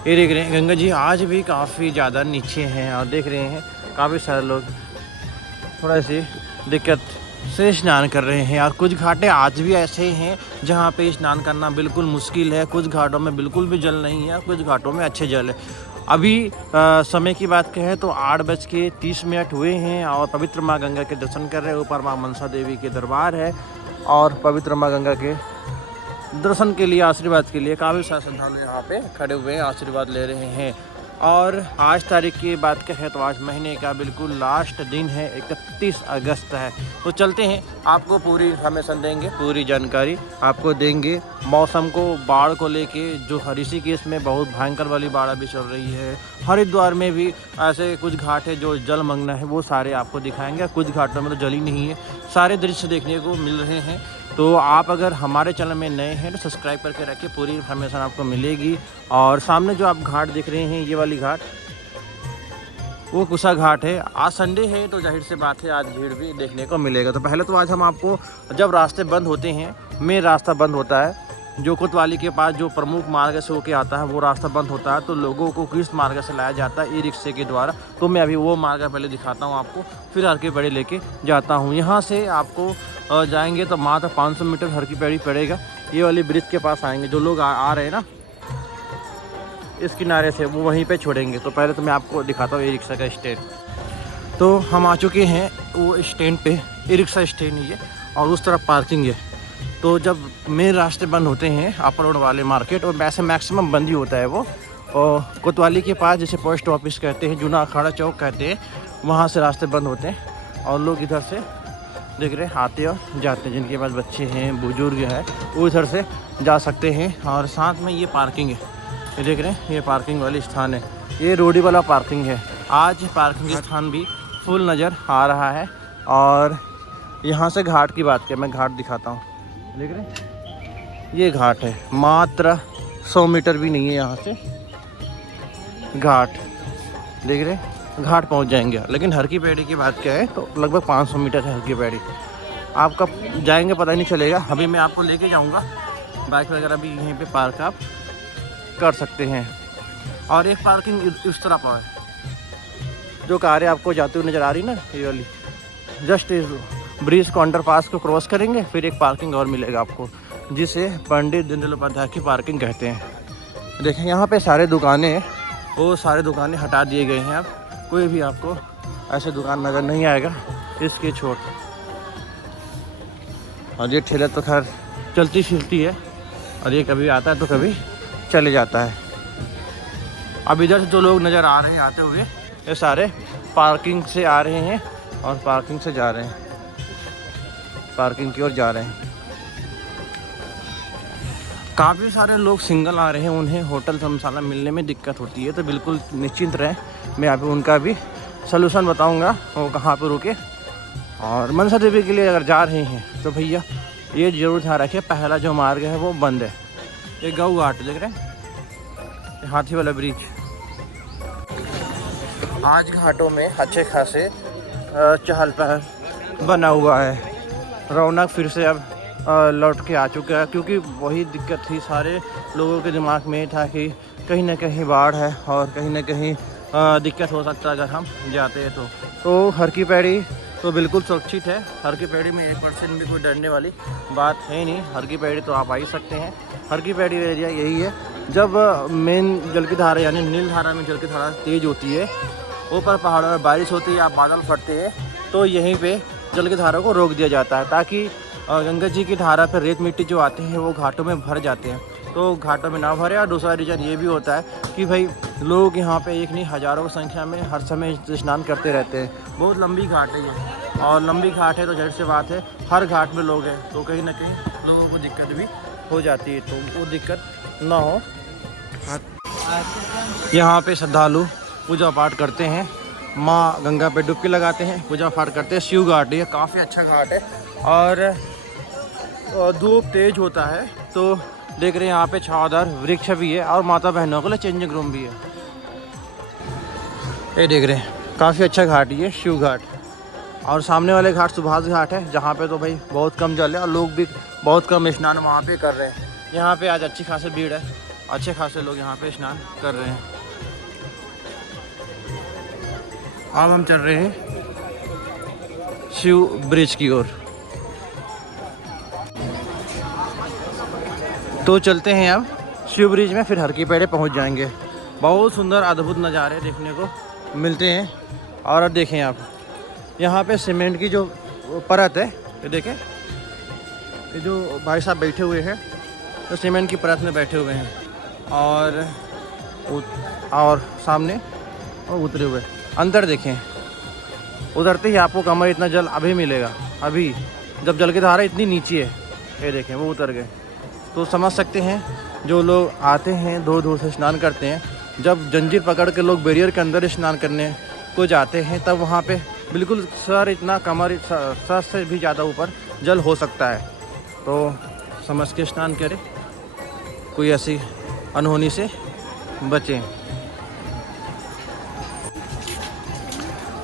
ये देख रहे हैं गंगा जी आज भी काफ़ी ज़्यादा नीचे हैं और देख रहे हैं काफ़ी सारे लोग थोड़ा सी दिक्कत से स्नान कर रहे हैं। और कुछ घाटे आज भी ऐसे हैं जहाँ पे स्नान करना बिल्कुल मुश्किल है। कुछ घाटों में बिल्कुल भी जल नहीं है, कुछ घाटों में अच्छे जल है। अभी समय की बात कहें तो 8:30 हुए हैं और पवित्र माँ गंगा के दर्शन कर रहे हैं। ऊपर माँ मनसा देवी के दरबार है और पवित्र माँ गंगा के दर्शन के लिए, आशीर्वाद के लिए काफ़ी सारे श्रद्धालु यहाँ पे खड़े हुए हैं, आशीर्वाद ले रहे हैं। और आज तारीख की बात करें तो आज महीने का बिल्कुल लास्ट दिन है, 31 अगस्त है। तो चलते हैं, आपको पूरी इन्फॉर्मेशन देंगे, पूरी जानकारी आपको देंगे मौसम को, बाढ़ को लेके। जो ऋषिकेश में बहुत भयंकर वाली बाढ़ अभी चल रही है, हरिद्वार में भी ऐसे कुछ घाट है जो जलमग्न है, वो सारे आपको दिखाएंगे। कुछ घाटों में तो जल ही नहीं है, सारे दृश्य देखने को मिल रहे हैं। तो आप अगर हमारे चैनल में नए हैं तो सब्सक्राइब करके रखिए, पूरी इन्फॉर्मेशन आपको मिलेगी। और सामने जो आप घाट दिख रहे हैं, ये वाली घाट, वो कुशा घाट है। आज संडे है तो जाहिर से बात है आज भीड़ भी देखने को मिलेगा। तो पहले तो आज हम आपको, जब रास्ते बंद होते हैं, मेन रास्ता बंद होता है जो कोतवाली के पास जो प्रमुख मार्ग से होके आता है, वो रास्ता बंद होता है। तो लोगों को किस मार्ग से लाया जाता है, ई रिक्शे के द्वारा। तो मैं अभी वो मार्ग पहले दिखाता हूँ आपको, फिर हर की पैड़ी लेके जाता हूँ। यहाँ से आपको जाएंगे तो मात्र 500 मीटर हर की पैड़ी पड़ेगा। ये वाली ब्रिज के पास आएंगे, जो लोग आ रहे हैं ना इस किनारे से, वो वहीं पे छोड़ेंगे। तो पहले तो मैं आपको दिखाता हूँ ई रिक्शा का स्टैंड। तो हम आ चुके हैं वो स्टैंड पे, ई रिक्शा स्टैंड ही है और उस तरफ पार्किंग है। तो जब मेन रास्ते बंद होते हैं अपर रोड वाले मार्केट, और वैसे मैक्सिमम बंद ही होता है वो, और कोतवाली के पास जैसे पोस्ट ऑफिस कहते हैं, जूना अखाड़ा चौक कहते हैं, वहाँ से रास्ते बंद होते हैं। और लोग इधर से देख रहे हैं आते और जाते हैं, जिनके पास बच्चे हैं, बुजुर्ग हैं, वो इधर से जा सकते हैं। और साथ में ये पार्किंग है, ये देख रहे हैं, ये पार्किंग वाली स्थान है, ये रोडी वाला पार्किंग है। आज पार्किंग स्थान भी फुल नज़र आ रहा है। और यहाँ से घाट की बात करें, मैं घाट दिखाता हूँ, देख रहे हैं, ये घाट है, मात्र 100 मीटर भी नहीं है यहाँ से घाट, देख रहे हैं, घाट पहुँच जाएंगे। लेकिन हर की पैड़ी की बात क्या है तो लगभग 500 मीटर है हर की पैड़ी। आप कब जाएंगे पता नहीं चलेगा। अभी मैं आपको लेके जाऊँगा, बाइक वगैरह भी यहीं पे पार्क आप कर सकते हैं। और एक पार्किंग इस तरफ है, जो कारें आपको जाती हुई नज़र आ रही ना, ये वाली, जस्ट इस ब्रिज को अंडरपास को क्रॉस करेंगे, फिर एक पार्किंग और मिलेगा आपको, जिसे पंडित दीनदयाल उपाध्याय की पार्किंग कहते हैं। देखें यहाँ पे सारे दुकानें, वो सारे दुकानें हटा दिए गए हैं। अब कोई भी आपको ऐसे दुकान नज़र नहीं आएगा इसके छोड़। और ये ठेला तो खैर चलती फिरती है, और ये कभी आता है तो कभी चले जाता है। अब इधर से जो लोग नज़र आ रहे हैं आते हुए, ये सारे पार्किंग से आ रहे हैं और पार्किंग से जा रहे हैं, पार्किंग की ओर जा रहे हैं। काफ़ी सारे लोग सिंगल आ रहे हैं, उन्हें होटल धर्मशाला मिलने में दिक्कत होती है। तो बिल्कुल निश्चिंत रहें, मैं अभी उनका भी सलूशन बताऊंगा वो कहाँ पर रुके। और मनसा देवी के लिए अगर जा रहे हैं तो भैया ये जरूर ध्यान रखें, पहला जो मार्ग है वो बंद है। ये गऊ घाट देख रहे हैं, हाथी वाला ब्रिज। आज घाटों में अच्छे खासे चहल पहल बना हुआ है, रौनक फिर से अब लौट के आ चुका है। क्योंकि वही दिक्कत थी, सारे लोगों के दिमाग में था कि कहीं ना कहीं बाढ़ है और कहीं ना कहीं दिक्कत हो सकता है अगर हम जाते हैं तो हर की पैड़ी तो बिल्कुल सुरक्षित है। हर की पैड़ी में 1% भी कोई डरने वाली बात है नहीं। हर की पैड़ी तो आप आ ही सकते हैं। हर की पैड़ी एरिया यही है, जब मेन जल की धारा यानी नील धारा में जल की धारा तेज़ होती है, ऊपर पहाड़ों में बारिश होती है या बादल फटते हैं, तो यहीं पे जल की धारा को रोक दिया जाता है, ताकि गंगा जी की धारा पर रेत मिट्टी जो आते हैं वो घाटों में भर जाते हैं, तो घाटों में ना भरे। और दूसरा रीज़न ये भी होता है कि भाई लोग यहाँ पे एक नहीं हज़ारों की संख्या में हर समय स्नान करते रहते हैं। बहुत लंबी घाट है ये, और लंबी घाट है तो जाहिर सी बात है हर घाट में लोग हैं, तो कहीं ना कहीं लोगों को दिक्कत भी हो जाती है। तो वो दिक्कत ना हो, यहाँ पे श्रद्धालु पूजा पाठ करते हैं, माँ गंगा पे डुबकी लगाते हैं, पूजा पाठ करते हैं। शिव घाट ये काफ़ी अच्छा घाट है, और धूप तेज होता है तो देख रहे हैं यहाँ पे छावदार वृक्ष भी है, और माता बहनों के लिए चेंजिंग रूम भी है। ये देख रहे हैं काफ़ी अच्छा घाट ये शिव घाट। और सामने वाले घाट सुभाष घाट है, जहाँ पे तो भाई बहुत कम जल है और लोग भी बहुत कम स्नान वहाँ पे कर रहे हैं। यहाँ पे आज अच्छी खासी भीड़ है, अच्छे खासे लोग यहाँ पे स्नान कर रहे हैं। अब हम चल रहे हैं शिव ब्रिज की ओर। तो चलते हैं अब शिव ब्रिज में, फिर हर की पैड़ी पहुँच जाएंगे। बहुत सुंदर अद्भुत नज़ारे देखने को मिलते हैं। और अब देखें आप, यहाँ पे सीमेंट की जो परत है, ये देखें, ये जो भाई साहब बैठे हुए हैं तो सीमेंट की परत में बैठे हुए हैं, और सामने और उतरे हुए अंदर देखें। उतरते ही आपको कमर इतना जल अभी मिलेगा, अभी जब जल की धारा इतनी नीचे है, ये देखें वो उतर गए। तो समझ सकते हैं जो लोग आते हैं दूर दूर से स्नान करते हैं, जब जंजीर पकड़ के लोग बैरियर के अंदर स्नान करने को जाते हैं तब वहाँ पे बिल्कुल सर इतना, कमर सर से भी ज़्यादा ऊपर जल हो सकता है। तो समझ के स्नान करें, कोई ऐसी अनहोनी से बचें।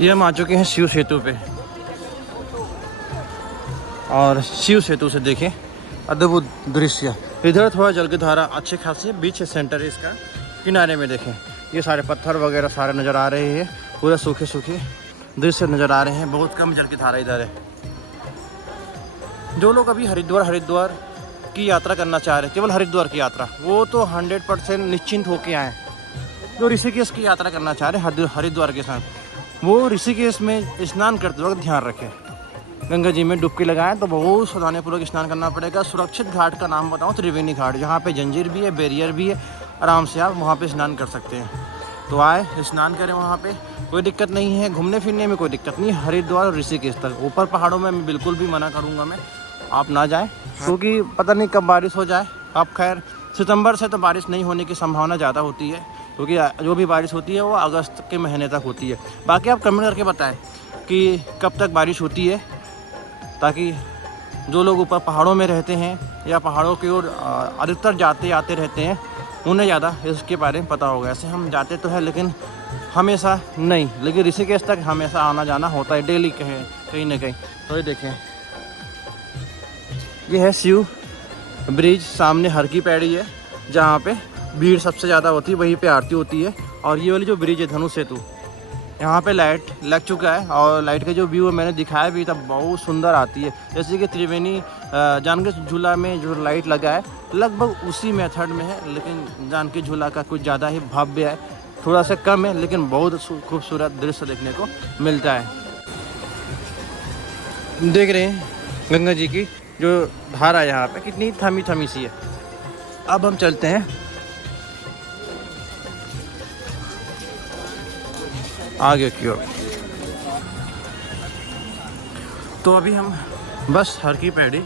ये हम आ चुके हैं शिव सेतु पे, और शिव सेतु से देखें अद्भुत दृश्य। इधर थोड़ा जल की धारा अच्छे खासे बीच सेंटर है इसका, किनारे में देखें ये सारे पत्थर वगैरह सारे नज़र आ रहे हैं, पूरे सूखे सूखे दृश्य नज़र आ रहे हैं। बहुत कम जल की धारा इधर है। जो लोग अभी हरिद्वार की यात्रा करना चाह रहे हैं, केवल हरिद्वार की यात्रा, वो तो 100% निश्चिंत होके आए। जो ऋषिकेश की यात्रा करना चाह रहे हैं हरिद्वार के साथ, वो ऋषिकेश में स्नान करते वक्त ध्यान रखें, गंगा जी में डुबकी लगाएं तो बहुत सावधानीपूर्वक स्नान करना पड़ेगा। सुरक्षित घाट का नाम बताऊं, त्रिवेणी घाट, जहाँ पे जंजीर भी है, बैरियर भी है, आराम से आप वहाँ पे स्नान कर सकते हैं। तो आए स्नान करें, वहाँ पे कोई दिक्कत नहीं है, घूमने फिरने में कोई दिक्कत नहीं। हरिद्वार और ऋषिकेश तक, ऊपर पहाड़ों में मैं बिल्कुल भी मना करूँगा, मैं आप ना जाएँ, क्योंकि पता नहीं कब बारिश हो जाए। अब खैर सितंबर से तो बारिश नहीं होने की संभावना ज़्यादा होती है, क्योंकि जो भी बारिश होती है वो अगस्त के महीने तक होती है। बाकी आप कमेंट करके बताएं कि कब तक बारिश होती है, ताकि जो लोग ऊपर पहाड़ों में रहते हैं या पहाड़ों की ओर अधिकतर जाते आते रहते हैं, उन्हें ज़्यादा इसके बारे में पता होगा। ऐसे हम जाते तो है लेकिन हमेशा नहीं, लेकिन ऋषिकेश तक हमेशा आना जाना होता है, डेली कहीं ना कहीं। तो ये देखें, ये है शिव ब्रिज, सामने हर की पैड़ी है जहाँ पे भीड़ सबसे ज़्यादा होती है, वहीं पे आरती होती है। और ये वाली जो ब्रिज है धनु सेतु, यहाँ पे लाइट लग चुका है, और लाइट का जो व्यू है मैंने दिखाया भी था, बहुत सुंदर आती है। जैसे कि त्रिवेणी जानकी झूला में जो लाइट लगा है लगभग उसी मेथड में है, लेकिन जानकी झूला का कुछ ज़्यादा ही भव्य है, थोड़ा सा कम है, लेकिन बहुत खूबसूरत दृश्य देखने को मिलता है। देख रहे हैं गंगा जी की जो धारा यहाँ पे कितनी थमी थमी सी है। अब हम चलते हैं आगे की ओर। तो अभी हम बस हर की पैड़ी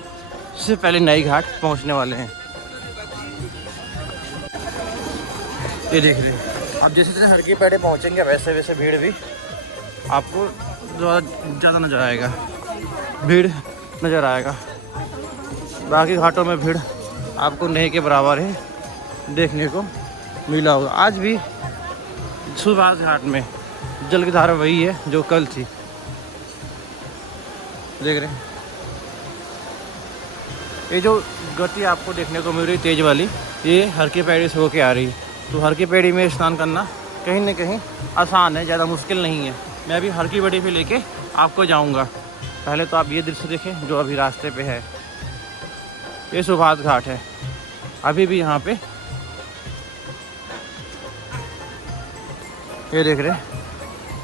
से पहले नई घाट पहुंचने वाले हैं। ये देख रहे हैं, अब जैसे जैसे हर की पैड़ी पहुंचेंगे वैसे वैसे भीड़ भी आपको ज़्यादा नज़र आएगा, भीड़ नज़र आएगा। बाकी घाटों में भीड़ आपको नहीं के बराबर है देखने को मिला होगा। आज भी सुभाष घाट में जल की धारा वही है जो कल थी, देख रहे हैं। ये जो गति आपको देखने को मिल रही तेज वाली, ये हर की पैड़ी से होके आ रही है। तो हर की पैड़ी में स्नान करना कहीं ना कहीं आसान है, ज़्यादा मुश्किल नहीं है। मैं अभी हर की पैड़ी पे लेके आपको जाऊंगा। पहले तो आप ये दृश्य देखें जो अभी रास्ते पे है, ये सुभाष घाट है। अभी भी यहाँ पे ये देख रहे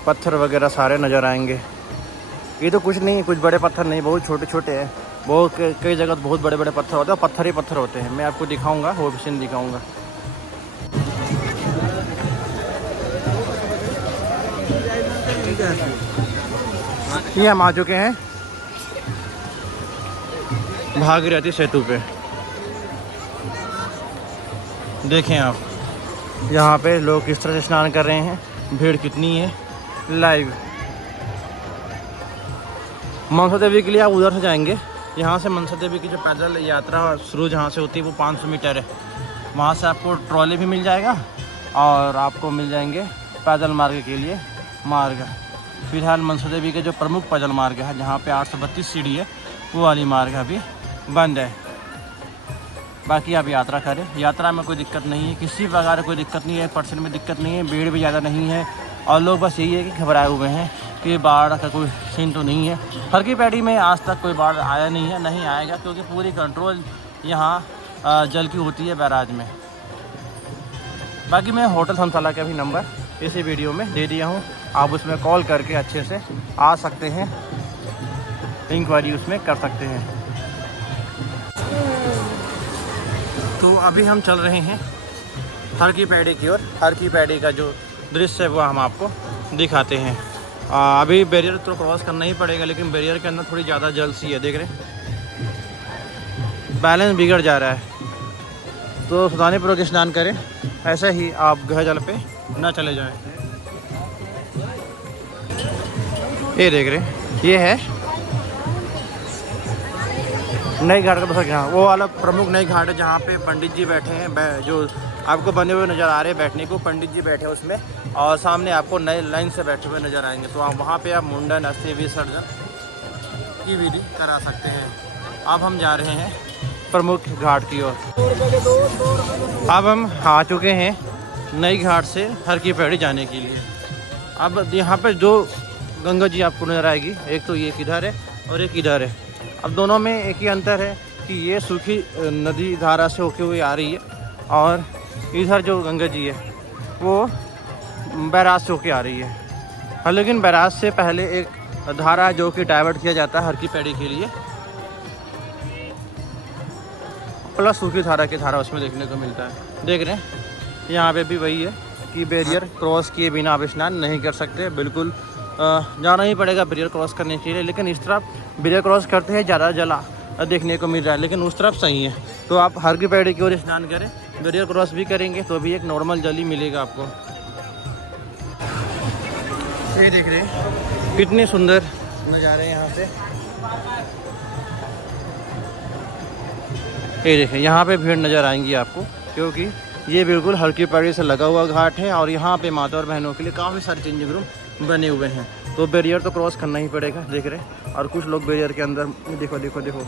पत्थर वगैरह सारे नज़र आएंगे। ये तो कुछ नहीं, कुछ बड़े पत्थर नहीं, बहुत छोटे छोटे हैं। बहुत कई जगह बहुत बड़े बड़े पत्थर होते हैं, पत्थर ही पत्थर होते हैं। मैं आपको दिखाऊंगा, वो भी सीन दिखाऊंगा। ये हम आ चुके हैं भागीरथी सेतु पे। देखें आप यहाँ पे लोग किस तरह से स्नान कर रहे हैं, भीड़ कितनी है लाइव। मनसा देवी के लिए आप उधर से जाएंगे, यहाँ से मनसा देवी की जो पैदल यात्रा शुरू जहाँ से होती है वो 500 मीटर है। वहाँ से आपको ट्रॉली भी मिल जाएगा और आपको मिल जाएंगे पैदल मार्ग के लिए मार्ग। फिलहाल मनसा देवी के जो प्रमुख पैदल मार्ग है जहाँ पे 832 सीढ़ी है, वो वाली मार्ग अभी बंद है। बाकी आप यात्रा करें। यात्रा में कोई दिक्कत नहीं है, किसी प्रकार कोई दिक्कत नहीं है, 1% में दिक्कत नहीं है, भीड़ भी ज़्यादा नहीं है। और लोग बस यही है कि घबराए हुए हैं कि बाढ़ का कोई सीन तो नहीं है। हरकी पैड़ी में आज तक कोई बाढ़ आया नहीं है, नहीं आएगा, क्योंकि पूरी कंट्रोल यहाँ जल की होती है बैराज में। बाकी मैं होटल धर्मशाला का भी नंबर इसी वीडियो में दे दिया हूँ, आप उसमें कॉल करके अच्छे से आ सकते हैं, इंक्वायरी उसमें कर सकते हैं। तो अभी हम चल रहे हैं हरकी पैड़ी की ओर। हरकी पैड़ी का जो दृश्य है वो हम आपको दिखाते हैं। अभी बैरियर तो क्रॉस करना ही पड़ेगा, लेकिन बैरियर के अंदर थोड़ी ज़्यादा जल सी है, देख रहे हैं, बैलेंस बिगड़ जा रहा है। तो सावधानीपूर्वक स्नान करें, ऐसा ही आप गह जल पे ना चले जाएं। ये देख रहे हैं, ये है नई घाट का बस। यहाँ वो वाला प्रमुख नई घाट है जहाँ पे पंडित जी बैठे हैं, जो आपको बने हुए नज़र आ रहे हैं बैठने को, पंडित जी बैठे हैं उसमें, और सामने आपको नए लाइन से बैठे हुए नज़र आएंगे। तो आप वहाँ पे आप मुंडन, अस्थि विसर्जन की विधि करा सकते हैं। अब हम जा रहे हैं प्रमुख घाट की ओर। अब हम आ चुके हैं नई घाट से हरकी पैड़ी जाने के लिए। अब यहाँ पर जो गंगा जी आपको नजर आएगी, एक तो ये किधर है और एक इधर है। अब दोनों में एक ही अंतर है कि ये सूखी नदी धारा से होके हुई आ रही है, और इधर जो गंगा जी है वो बैराज से होके आ रही है। हाँ, लेकिन बैराज से पहले एक धारा जो कि डाइवर्ट किया जाता है हरकी पैड़ी के लिए, प्लस सूखी धारा की धारा उसमें देखने को मिलता है। देख रहे हैं यहाँ पे भी वही है कि बैरियर क्रॉस किए बिना आप स्नान नहीं कर सकते। बिल्कुल जाना ही पड़ेगा बैरियर क्रॉस करने के लिए, लेकिन इस तरफ बैरियर क्रॉस करते हैं ज़्यादा जला देखने को मिल रहा है, लेकिन उस तरफ सही है। तो आप हरकी पैड़ी की ओर स्नान करें, बैरियर क्रॉस भी करेंगे तो भी एक नॉर्मल जल ही मिलेगा आपको। ये देख रहे हैं कितने सुंदर नज़ारे हैं यहाँ से। ये देखें, यहाँ पे भीड़ नज़र आएंगी आपको, क्योंकि ये बिल्कुल हरकी पैड़ी से लगा हुआ घाट है, और यहाँ पे माता और बहनों के लिए काफ़ी सारे चेंजिंग रूम बने हुए हैं। तो बैरियर तो क्रॉस करना ही पड़ेगा, देख रहे हैं। और कुछ लोग बैरियर के अंदर देखो देखो देखो,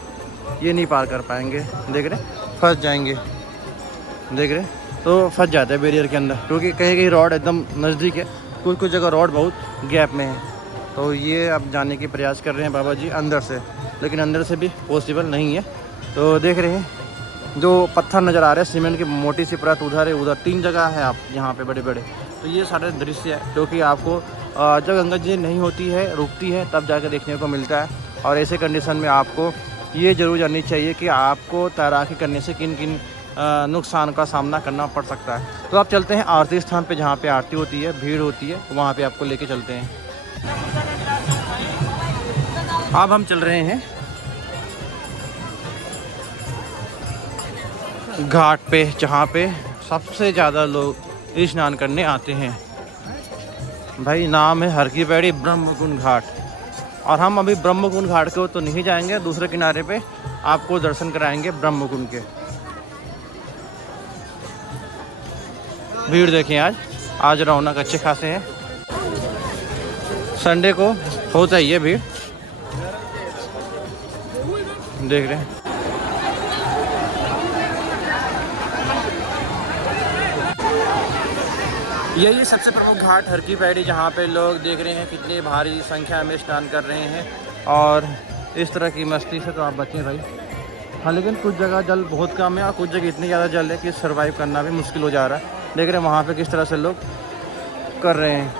ये नहीं पार कर पाएंगे, देख रहे, फंस जाएंगे, देख रहे, तो फंस जाते हैं बैरियर के अंदर, क्योंकि कहीं कहीं रोड एकदम नज़दीक है, कुछ कुछ जगह रोड बहुत गैप में है। तो ये अब जाने की प्रयास कर रहे हैं बाबा जी अंदर से, लेकिन अंदर से भी पॉसिबल नहीं है। तो देख रहे हैं जो पत्थर नज़र आ रहे हैं, सीमेंट की मोटी सी परत उधर है, उधर 3 जगह है आप यहाँ पे बड़े बड़े। तो ये सारे दृश्य है जो कि आपको जब गंगा जी नहीं होती है, रुकती है, तब जाकर देखने को मिलता है। और ऐसे कंडीशन में आपको ये ज़रूर जाननी चाहिए कि आपको तैराकी करने से किन किन नुकसान का सामना करना पड़ सकता है। तो आप चलते हैं आरती स्थान पे, जहाँ पे आरती होती है, भीड़ होती है, वहाँ पे आपको लेके चलते हैं। अब हम चल रहे हैं घाट पे, जहाँ पे सबसे ज़्यादा लोग स्नान करने आते हैं। भाई नाम है हरकी पैड़ी ब्रह्मकुंड घाट, और हम अभी ब्रह्मकुंड घाट को तो नहीं जाएंगे, दूसरे किनारे पे आपको दर्शन कराएंगे ब्रह्मकुंड के। भीड़ देखें, आज रौनक अच्छे खासे हैं। संडे को होता ही है भीड़, देख रहे हैं। यही सबसे प्रमुख घाट हरकी पैड़ी, जहाँ पे लोग देख रहे हैं कितनी भारी संख्या में स्नान कर रहे हैं, और इस तरह की मस्ती से तो आप बचें भाई। हाँ, लेकिन कुछ जगह जल बहुत कम है, और कुछ जगह इतनी ज़्यादा जल है कि सर्वाइव करना भी मुश्किल हो जा रहा है। देख रहे हैं वहाँ पे किस तरह से लोग कर रहे हैं।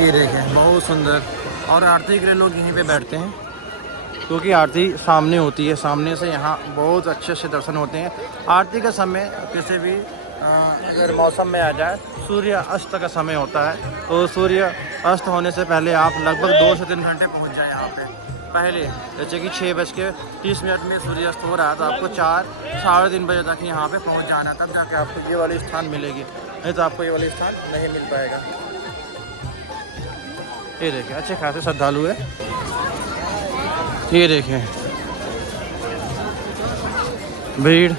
ये देखें, बहुत सुंदर। और आरती के लिए लोग यहीं पे बैठते हैं, क्योंकि आरती सामने होती है, सामने से यहाँ बहुत अच्छे से दर्शन होते हैं। आरती का समय किसी भी अगर मौसम में आ जाए, सूर्य अस्त का समय होता है, तो सूर्य अस्त होने से पहले आप लगभग 2 से 3 घंटे पहुँच जाए यहाँ पे पहले। जैसे कि 6:30 में सूर्य अस्त हो रहा है, तो आपको 4 साढ़े 3 बजे तक यहाँ पे पहुँच जाना, तब जाके आपको ये वाली स्थान मिलेगी, नहीं तो आपको ये वाली स्थान नहीं मिल पाएगा। ये देखिए अच्छे खासे श्रद्धालु है। ये देखें भीड़,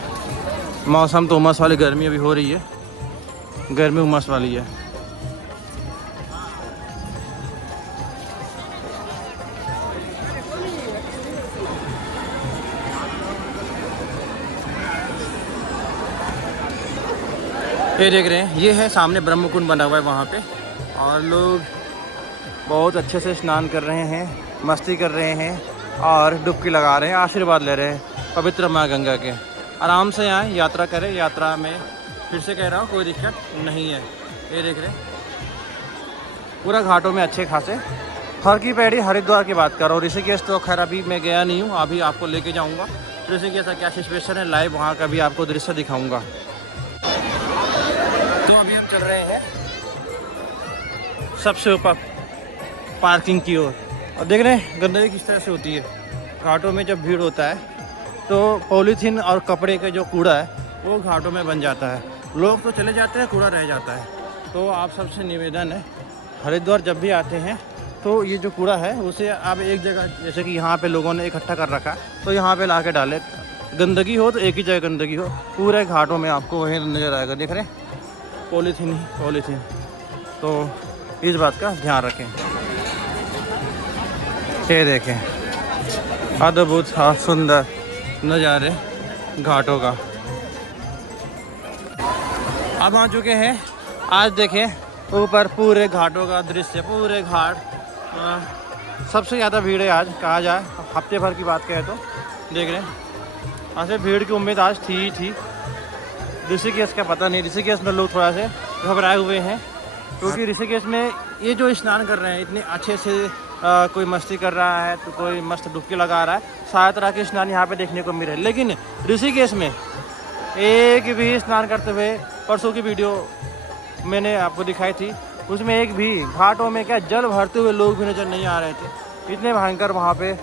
मौसम तो उमस वाली, गर्मी अभी हो रही है, गर्मी उमस वाली है। ये देख रहे हैं, ये है सामने ब्रह्म कुंड बना हुआ है वहाँ पे, और लोग बहुत अच्छे से स्नान कर रहे हैं, मस्ती कर रहे हैं और डुबकी लगा रहे हैं, आशीर्वाद ले रहे हैं पवित्र माँ गंगा के। आराम से आएँ, यात्रा करें। यात्रा में फिर से कह रहा हूँ कोई दिक्कत नहीं है। ये देख रहे हैं पूरा घाटों में अच्छे खासे। हर की पैड़ी हरिद्वार की बात कर रहा हूँ, ऋषिकेश तो खैर अभी मैं गया नहीं हूँ, अभी आपको लेके जाऊँगा ऋषिकेश का क्या सिचुएशन है लाइव, वहाँ का भी आपको दृश्य दिखाऊँगा। तो अभी हम चल रहे हैं सबसे ऊपर पार्किंग की ओर, और देख रहे हैं गंदगी किस तरह से होती है। घाटों में जब भीड़ होता है तो पॉलीथीन और कपड़े का जो कूड़ा है वो घाटों में बन जाता है, लोग तो चले जाते हैं, कूड़ा रह जाता है। तो आप सबसे निवेदन है, हरिद्वार जब भी आते हैं तो ये जो कूड़ा है उसे आप एक जगह, जैसे कि यहाँ पे लोगों ने इकट्ठा कर रखा है, तो यहाँ पे ला के डालें। गंदगी हो तो एक ही जगह गंदगी हो, पूरे घाटों में आपको वही नज़र आएगा। देख रहे हैं पॉलीथीन ही पॉलीथीन, तो इस बात का ध्यान रखें। ये देखें अद्भुत और सुंदर नज़ारे घाटों का। अब आ चुके हैं, आज देखें ऊपर पूरे घाटों का दृश्य, पूरे घाट। सबसे ज़्यादा भीड़ है आज, कहा जाए हफ्ते भर की बात करें तो। देख रहे हैं ऐसे भीड़ की उम्मीद आज थी ही थी। ऋषिकेश का पता नहीं, ऋषिकेश में लोग थोड़ा से घबराए हुए हैं, क्योंकि ऋषिकेश में ये जो स्नान कर रहे हैं इतने अच्छे से, कोई मस्ती कर रहा है तो कोई मस्त डुबकी लगा रहा है, सारे तरह के स्नान यहाँ पे देखने को मिले। लेकिन ऋषिकेश में एक भी स्नान करते हुए, परसों की वीडियो मैंने आपको दिखाई थी, उसमें एक भी घाटों में क्या जल भरते हुए लोग भी नज़र नहीं आ रहे थे। इतने भयंकर वहाँ पे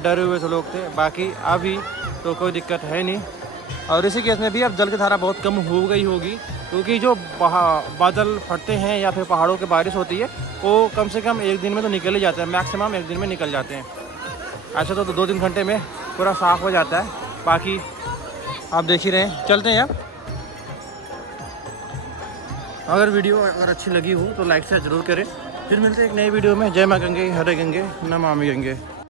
डरे हुए से लोग थे। बाकी अभी तो कोई दिक्कत है नहीं। और ऋषिकेश में भी अब जल की धारा बहुत कम हो गई होगी, क्योंकि जो बादल फटते हैं या फिर पहाड़ों की बारिश होती है वो कम से कम एक दिन में तो निकल ही जाते हैं, मैक्सिमम एक दिन में निकल जाते हैं। ऐसे तो 2-3 घंटे में पूरा साफ़ हो जाता है। बाकी आप देख ही रहे हैं, चलते हैं। अगर वीडियो अगर अच्छी लगी हो तो लाइक से ज़रूर करें। फिर मिलते हैं एक नई वीडियो में। जय माँ गंगे, हरे गंगे, नमामि गंगे।